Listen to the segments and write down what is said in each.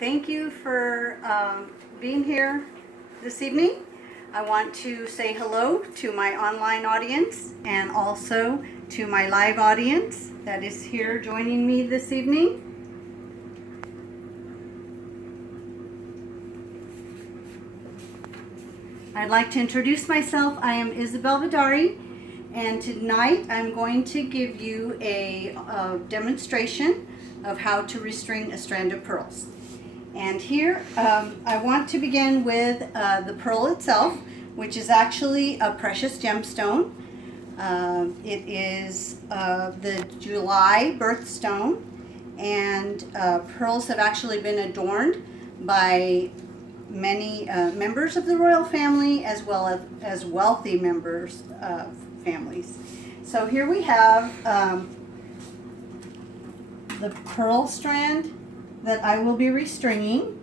Thank you for being here this evening. I want to say hello to my online audience and also to my live audience that is here joining me this evening. I'd like to introduce myself. I am Isabel Vidaurri, and tonight I'm going to give you a demonstration of how to restring a strand of pearls. And here I want to begin with the pearl itself, which is actually a precious gemstone. It is the July birthstone, and pearls have actually been adorned by many members of the royal family as well as wealthy members of families. So here we have the pearl strand that I will be restringing.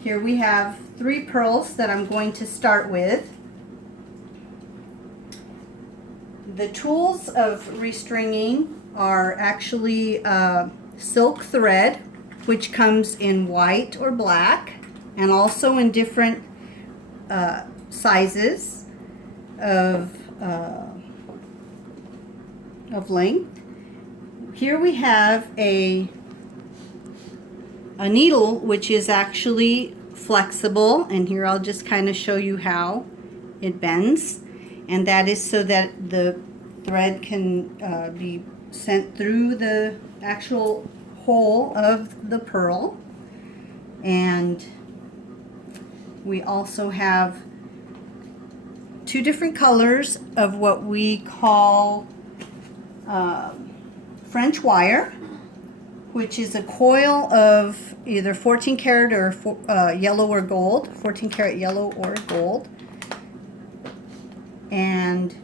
Here we have 3 pearls that I'm going to start with. The tools of restringing are actually silk thread, which comes in white or black, and also in different sizes of length. Here we have a needle which is actually flexible, and here I'll just kind of show you how it bends, and that is so that the thread can be sent through the actual hole of the pearl. And we also have 2 different colors of what we call French wire, which is a coil of either 14 karat or yellow or gold, 14 karat yellow or gold. And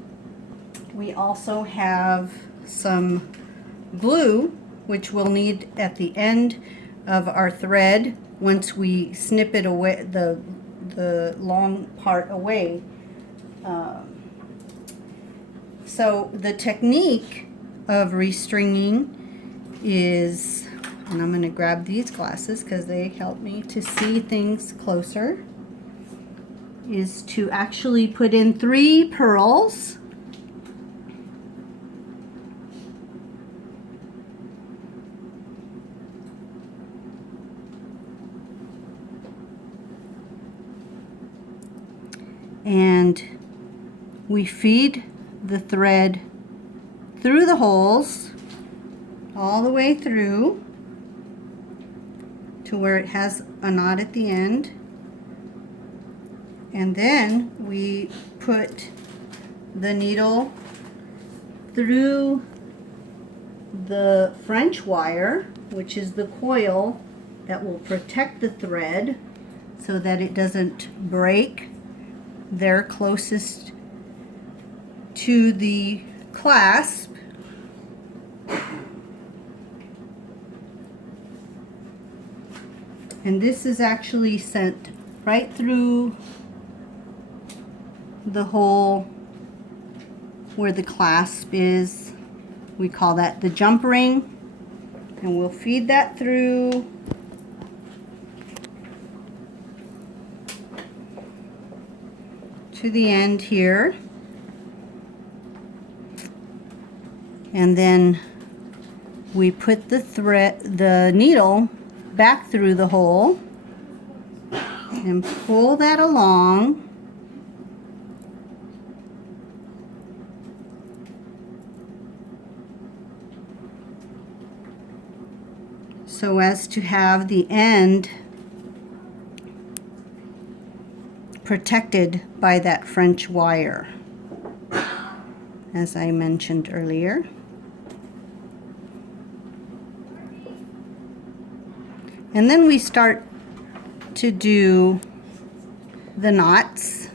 we also have some glue, which we'll need at the end of our thread once we snip it away, the long part away. So the technique of restringing is, and I'm going to grab these glasses because they help me to see things closer, is to actually put in 3 pearls. And we feed the thread through the holes all the way through to where it has a knot at the end, and then we put the needle through the French wire, which is the coil that will protect the thread so that it doesn't break there closest to the clasp. And this is actually sent right through the hole where the clasp is. We call that the jump ring, and we'll feed that through to the end here, and then we put the needle back through the hole and pull that along so as to have the end protected by that French wire, as I mentioned earlier. And then we start to do the knots.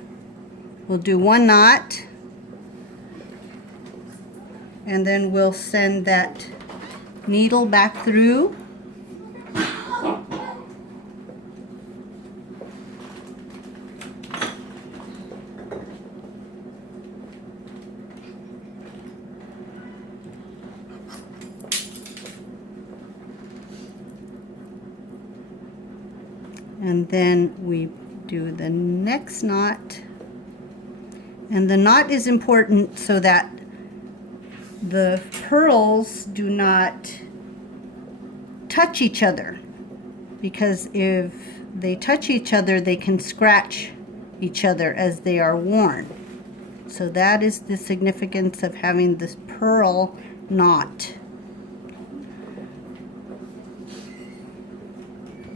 We'll do 1 knot, and then we'll send that needle back through. And then we do the next knot. And the knot is important so that the pearls do not touch each other, because if they touch each other, they can scratch each other as they are worn. So that is the significance of having this pearl knot.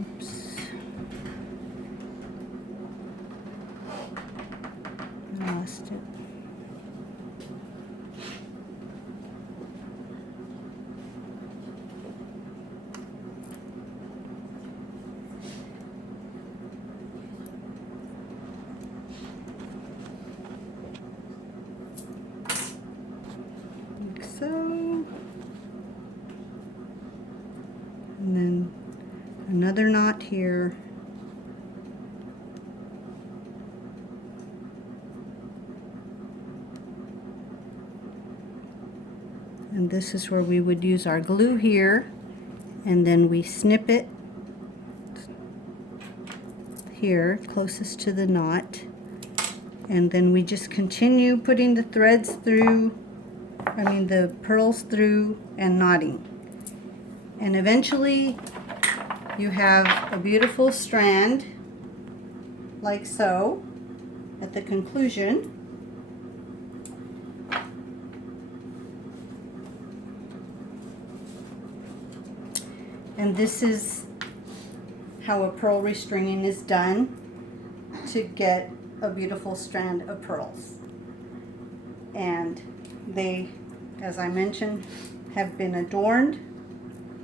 Oops. I lost it. Like so. And then another knot here. And this is where we would use our glue here, and then we snip it here closest to the knot, and then we just continue putting the threads through, the pearls through and knotting. And eventually you have a beautiful strand like so at the conclusion. And this is how a pearl restringing is done to get a beautiful strand of pearls. And they, as I mentioned, have been adorned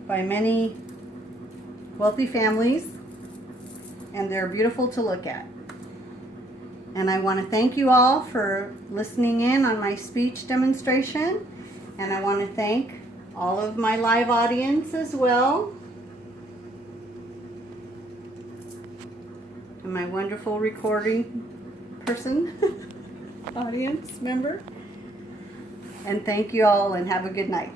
by many wealthy families, and they're beautiful to look at. And I want to thank you all for listening in on my speech demonstration, and I want to thank all of my live audience as well, and my wonderful recording person, audience member. And thank you all, and have a good night.